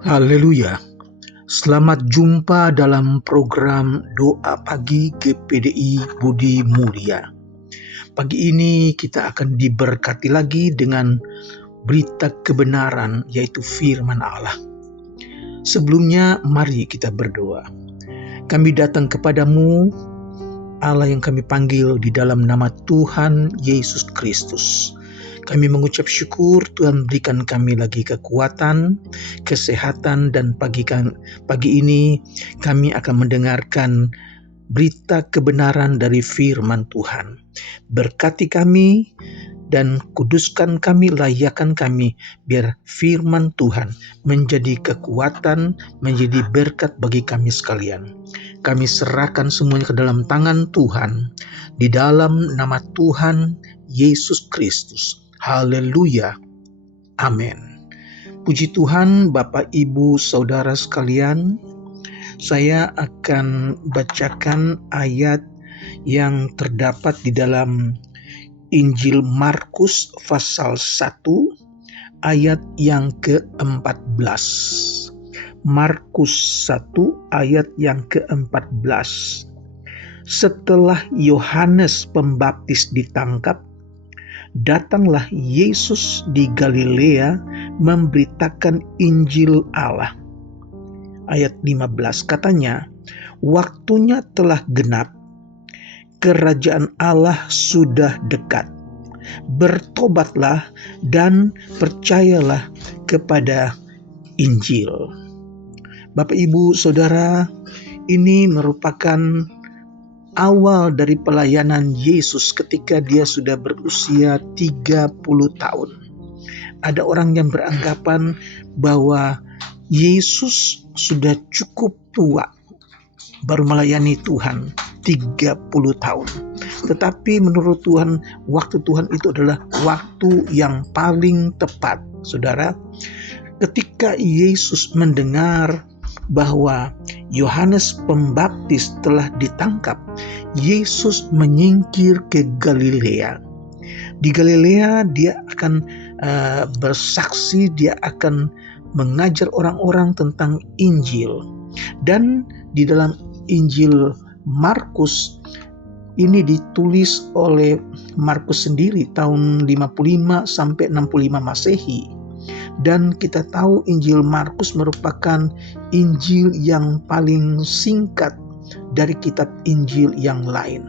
Haleluya. Selamat jumpa dalam program Doa Pagi GPDI Budi Mulia. Pagi ini kita akan diberkati lagi dengan berita kebenaran, yaitu firman Allah. Sebelumnya mari kita berdoa. Kami datang kepadamu, Allah yang kami panggil di dalam nama Tuhan Yesus Kristus. Kami mengucap syukur Tuhan berikan kami lagi kekuatan, kesehatan, dan pagi ini kami akan mendengarkan berita kebenaran dari firman Tuhan. Berkati kami dan kuduskan kami, layakkan kami, biar firman Tuhan menjadi kekuatan, menjadi berkat bagi kami sekalian. Kami serahkan semuanya ke dalam tangan Tuhan, di dalam nama Tuhan Yesus Kristus. Haleluya. Amin. Puji Tuhan, Bapak, Ibu, Saudara sekalian. Saya akan bacakan ayat yang terdapat di dalam Injil Markus pasal 1 ayat yang ke-14. Markus 1 ayat yang ke-14. Setelah Yohanes Pembaptis ditangkap, datanglah Yesus di Galilea memberitakan Injil Allah. Ayat 15 katanya, waktunya telah genap, kerajaan Allah sudah dekat. Bertobatlah dan percayalah kepada Injil. Bapak, Ibu, Saudara, ini merupakan awal dari pelayanan Yesus ketika dia sudah berusia 30 tahun. Ada orang yang beranggapan bahwa Yesus sudah cukup tua baru melayani Tuhan 30 tahun. Tetapi menurut Tuhan, waktu Tuhan itu adalah waktu yang paling tepat. Saudara, ketika Yesus mendengar bahwa Yohanes Pembaptis telah ditangkap, Yesus menyingkir ke Galilea. Di Galilea dia akan bersaksi, dia akan mengajar orang-orang tentang Injil. Dan di dalam Injil Markus ini ditulis oleh Markus sendiri tahun 55 sampai 65 Masehi. Dan kita tahu Injil Markus merupakan Injil yang paling singkat dari kitab Injil yang lain.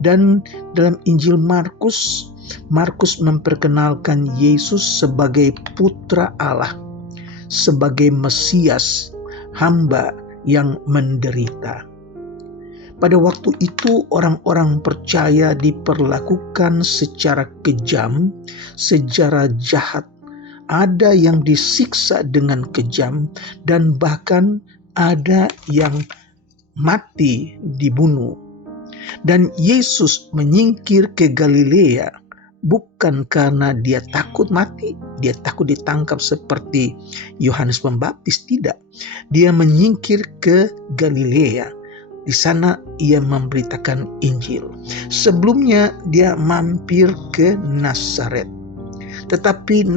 Dan dalam Injil Markus, Markus memperkenalkan Yesus sebagai putra Allah, sebagai Mesias, hamba yang menderita. Pada waktu itu orang-orang percaya diperlakukan secara kejam, secara jahat. Ada yang disiksa dengan kejam dan bahkan ada yang mati dibunuh. Dan Yesus menyingkir ke Galilea bukan karena dia takut mati, dia takut ditangkap seperti Yohanes Pembaptis, tidak. Dia menyingkir ke Galilea. Di sana ia memberitakan Injil. Sebelumnya dia mampir ke Nazaret. Tetapi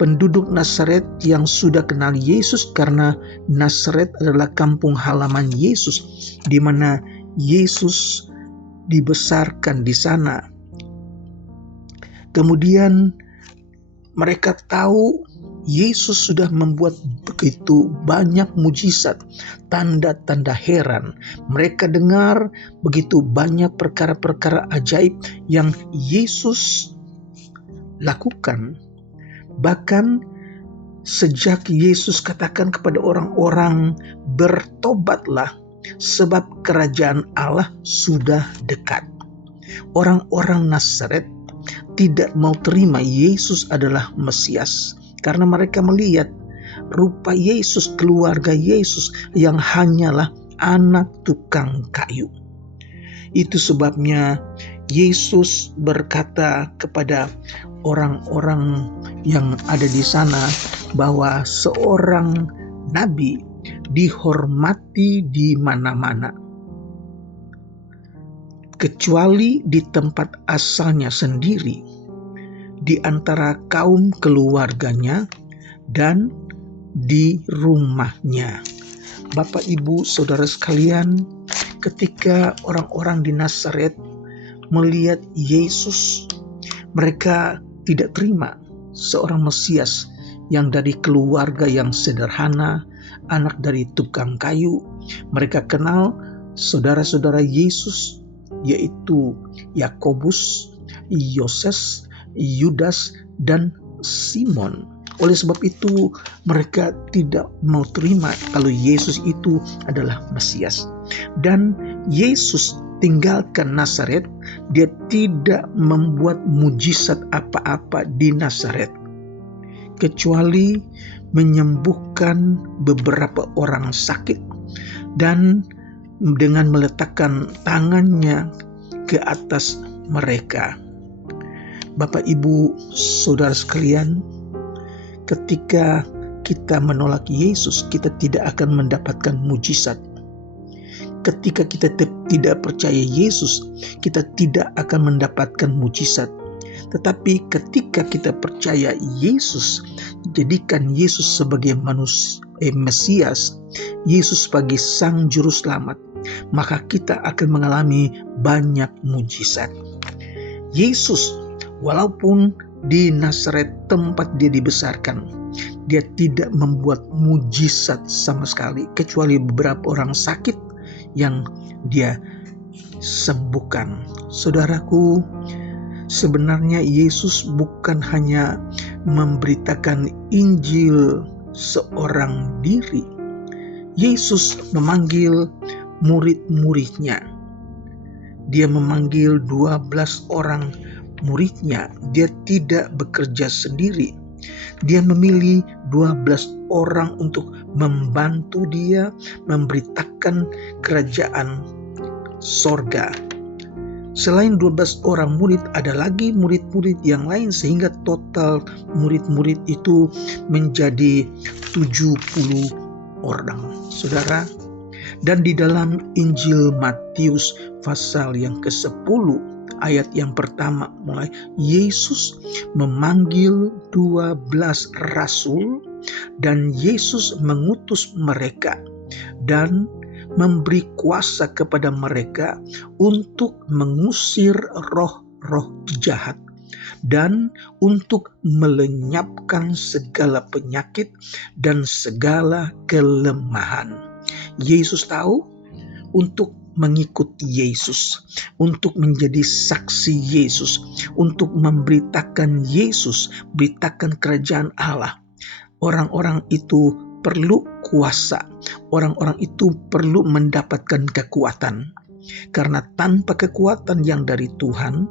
penduduk Nazaret yang sudah kenal Yesus, karena Nazaret adalah kampung halaman Yesus, di mana Yesus dibesarkan di sana. Kemudian mereka tahu Yesus sudah membuat begitu banyak mujizat, tanda-tanda heran. Mereka dengar begitu banyak perkara-perkara ajaib yang Yesus lakukan. Bahkan sejak Yesus katakan kepada orang-orang, bertobatlah sebab kerajaan Allah sudah dekat. Orang-orang Nazaret tidak mau terima Yesus adalah Mesias, karena mereka melihat rupa Yesus, keluarga Yesus yang hanyalah anak tukang kayu. Itu sebabnya Yesus berkata kepada orang-orang yang ada di sana bahwa seorang nabi dihormati di mana-mana, kecuali di tempat asalnya sendiri, di antara kaum keluarganya dan di rumahnya. Bapak, Ibu, Saudara sekalian, ketika orang-orang di Nazaret melihat Yesus, mereka tidak terima seorang Mesias yang dari keluarga yang sederhana, anak dari tukang kayu. Mereka kenal saudara-saudara Yesus, yaitu Yakobus, Yoses, Yudas, dan Simon. Oleh sebab itu mereka tidak mau terima kalau Yesus itu adalah Mesias. Dan Yesus tinggalkan Nazaret, dia tidak membuat mujizat apa-apa di Nazaret, kecuali menyembuhkan beberapa orang sakit dan dengan meletakkan tangannya ke atas mereka. Bapak, Ibu, Saudara sekalian, ketika kita menolak Yesus, kita tidak akan mendapatkan mujizat. Ketika kita tidak percaya Yesus, kita tidak akan mendapatkan mujizat. Tetapi ketika kita percaya Yesus, jadikan Yesus sebagai Mesias, Yesus sebagai Sang Juru Selamat, maka kita akan mengalami banyak mujizat. Yesus, walaupun di Nazaret tempat dia dibesarkan, dia tidak membuat mujizat sama sekali, kecuali beberapa orang sakit yang dia sembuhkan. Saudaraku, sebenarnya Yesus bukan hanya memberitakan Injil seorang diri. Yesus memanggil murid-muridnya. Dia memanggil 12 orang muridnya. Dia tidak bekerja sendiri. Dia memilih 12 orang untuk membantu dia memberitakan kerajaan sorga. Selain 12 orang murid, ada lagi murid-murid yang lain, sehingga total murid-murid itu menjadi 70 orang. Saudara, dan di dalam Injil Matius pasal yang ke-10 ayat yang pertama mulai, Yesus memanggil 12 rasul dan Yesus mengutus mereka dan memberi kuasa kepada mereka untuk mengusir roh-roh jahat dan untuk melenyapkan segala penyakit dan segala kelemahan. Yesus tahu untuk mengikuti Yesus, untuk menjadi saksi Yesus, untuk memberitakan Yesus, beritakan kerajaan Allah. Orang-orang itu perlu kuasa, orang-orang itu perlu mendapatkan kekuatan. Karena tanpa kekuatan yang dari Tuhan,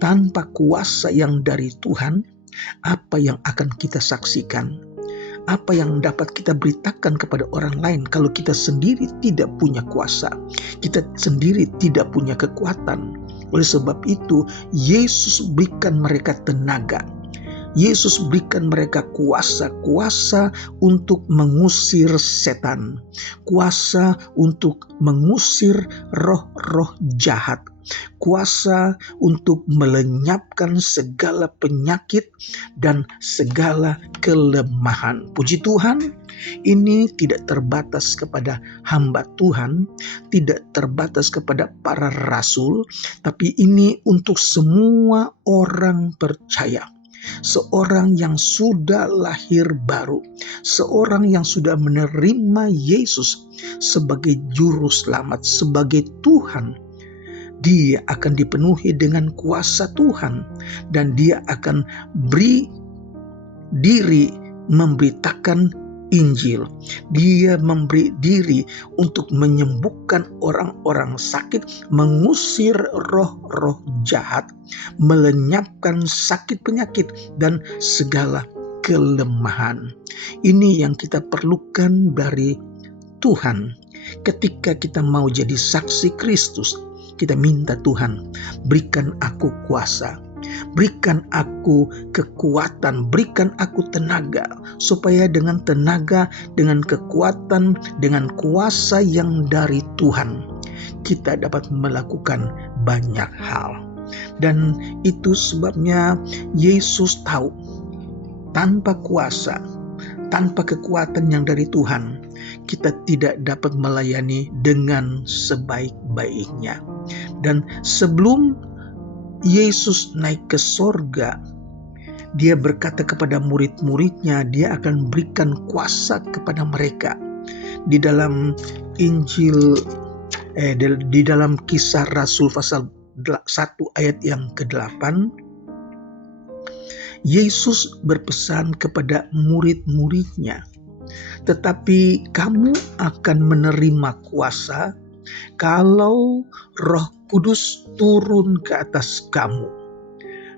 tanpa kuasa yang dari Tuhan, apa yang akan kita saksikan? Apa yang dapat kita beritakan kepada orang lain kalau kita sendiri tidak punya kuasa, kita sendiri tidak punya kekuatan? Oleh sebab itu, Yesus berikan mereka tenaga. Yesus berikan mereka kuasa untuk mengusir setan, kuasa untuk mengusir roh-roh jahat, kuasa untuk melenyapkan segala penyakit dan segala kelemahan. Puji Tuhan, ini tidak terbatas kepada hamba Tuhan, tidak terbatas kepada para rasul, tapi ini untuk semua orang percaya. Seorang yang sudah lahir baru, seorang yang sudah menerima Yesus sebagai juru selamat, sebagai Tuhan, dia akan dipenuhi dengan kuasa Tuhan dan dia akan beri diri memberitakan Injil. Dia memberi diri untuk menyembuhkan orang-orang sakit, mengusir roh-roh jahat, melenyapkan sakit penyakit dan segala kelemahan. Ini yang kita perlukan dari Tuhan. Ketika kita mau jadi saksi Kristus, kita minta Tuhan, berikan aku kuasa, berikan aku kekuatan, berikan aku tenaga, supaya dengan tenaga, dengan kekuatan, dengan kuasa yang dari Tuhan, kita dapat melakukan banyak hal. Dan itu sebabnya Yesus tahu, tanpa kuasa, tanpa kekuatan yang dari Tuhan, kita tidak dapat melayani dengan sebaik-baiknya. Dan sebelum Yesus naik ke sorga, dia berkata kepada murid-muridnya, dia akan berikan kuasa kepada mereka. Di dalam Injil, di dalam Kisah Rasul pasal 1 ayat yang ke-8, Yesus berpesan kepada murid-muridnya, tetapi kamu akan menerima kuasa kalau Roh Kudus turun ke atas kamu,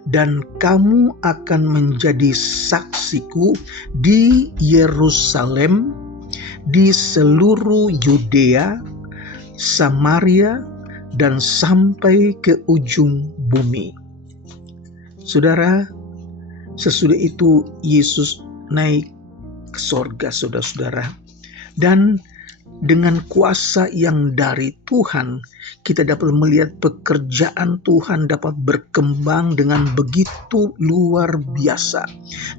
dan kamu akan menjadi saksiku di Yerusalem, di seluruh Yudea, Samaria, dan sampai ke ujung bumi. Saudara, sesudah itu Yesus naik ke sorga, saudara-saudara. Dan dengan kuasa yang dari Tuhan, kita dapat melihat pekerjaan Tuhan dapat berkembang dengan begitu luar biasa.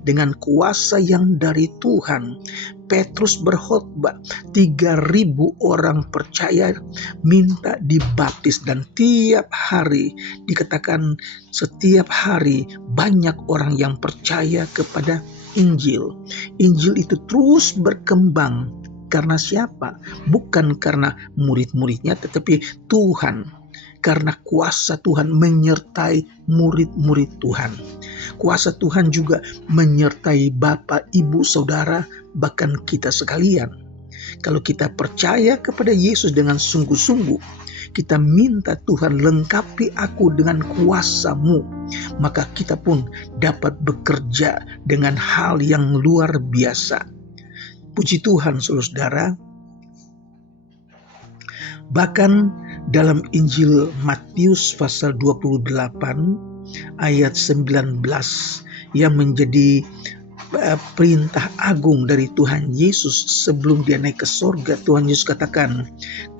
Dengan kuasa yang dari Tuhan, Petrus berkhotbah, 3.000 orang percaya minta dibaptis, dan tiap hari dikatakan setiap hari banyak orang yang percaya kepada Injil. Injil itu terus berkembang. Karena siapa? Bukan karena murid-muridnya, tetapi Tuhan. Karena kuasa Tuhan menyertai murid-murid Tuhan. Kuasa Tuhan juga menyertai Bapak, Ibu, Saudara, bahkan kita sekalian. Kalau kita percaya kepada Yesus dengan sungguh-sungguh, kita minta Tuhan lengkapi aku dengan kuasa-Mu, maka kita pun dapat bekerja dengan hal yang luar biasa. Puji Tuhan, saudara. Bahkan dalam Injil Matius pasal 28 ayat 19 yang menjadi perintah agung dari Tuhan Yesus sebelum dia naik ke sorga, Tuhan Yesus katakan,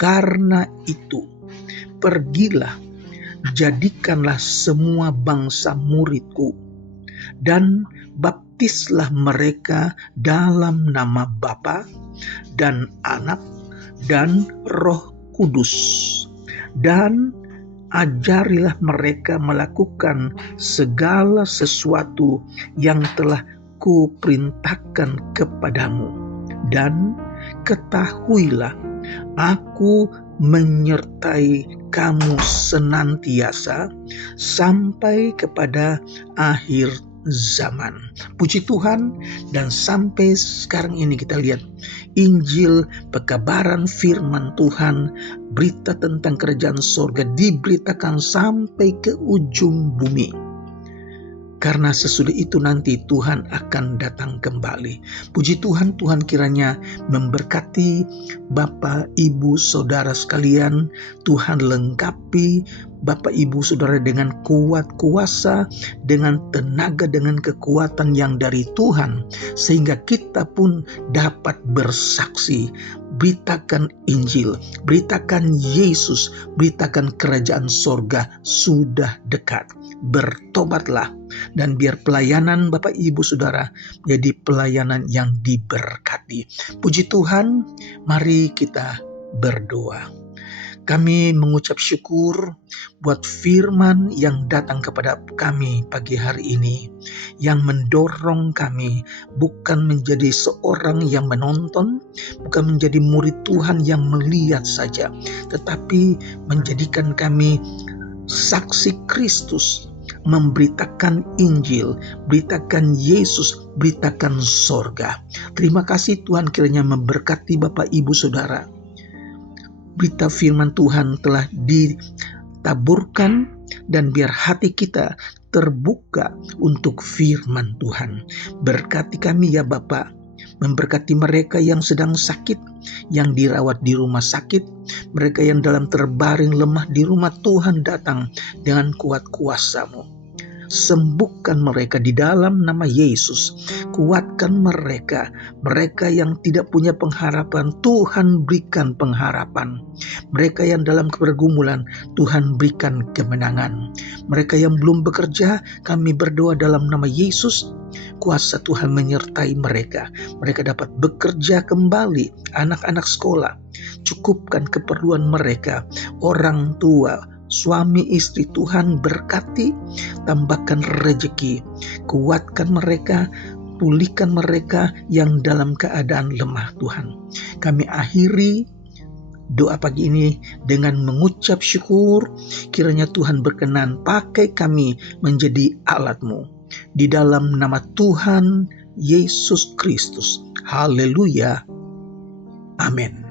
karena itu pergilah, jadikanlah semua bangsa muridku, dan baptislah mereka dalam nama Bapa dan Anak dan Roh Kudus, dan ajarilah mereka melakukan segala sesuatu yang telah kuperintahkan kepadamu, dan ketahuilah aku menyertai kamu senantiasa sampai kepada akhir zaman. Puji Tuhan, dan sampai sekarang ini kita lihat Injil, pekabaran firman Tuhan, berita tentang kerajaan sorga diberitakan sampai ke ujung bumi. Karena sesudah itu nanti Tuhan akan datang kembali. Puji Tuhan, Tuhan kiranya memberkati Bapak, Ibu, Saudara sekalian. Tuhan lengkapi Bapak, Ibu, Saudara dengan kuat kuasa, dengan tenaga, dengan kekuatan yang dari Tuhan. Sehingga kita pun dapat bersaksi. Beritakan Injil, beritakan Yesus, beritakan kerajaan sorga sudah dekat. Bertobatlah, dan biar pelayanan Bapak, Ibu, Saudara menjadi pelayanan yang diberkati. Puji Tuhan, mari kita berdoa. Kami mengucap syukur buat firman yang datang kepada kami pagi hari ini, yang mendorong kami bukan menjadi seorang yang menonton, bukan menjadi murid Tuhan yang melihat saja, tetapi menjadikan kami saksi Kristus, memberitakan Injil, beritakan Yesus, beritakan sorga. Terima kasih Tuhan, kiranya memberkati Bapak, Ibu, Saudara. Berita firman Tuhan telah ditaburkan, dan biar hati kita terbuka untuk firman Tuhan. Berkati kami ya Bapak, memberkati mereka yang sedang sakit, yang dirawat di rumah sakit, mereka yang dalam terbaring lemah di rumah. Tuhan datang dengan kuat kuasa-Mu. Sembuhkan mereka di dalam nama Yesus. Kuatkan mereka. Mereka yang tidak punya pengharapan, Tuhan berikan pengharapan. Mereka yang dalam pergumulan, Tuhan berikan kemenangan. Mereka yang belum bekerja, kami berdoa dalam nama Yesus, Kuasa Tuhan menyertai mereka. Mereka dapat bekerja kembali, anak-anak sekolah. Cukupkan keperluan mereka, orang tua, suami istri. Tuhan berkati, tambahkan rejeki, kuatkan mereka, pulihkan mereka yang dalam keadaan lemah Tuhan. Kami akhiri doa pagi ini dengan mengucap syukur, kiranya Tuhan berkenan pakai kami menjadi alat-Mu. Di dalam nama Tuhan Yesus Kristus. Haleluya. Amin.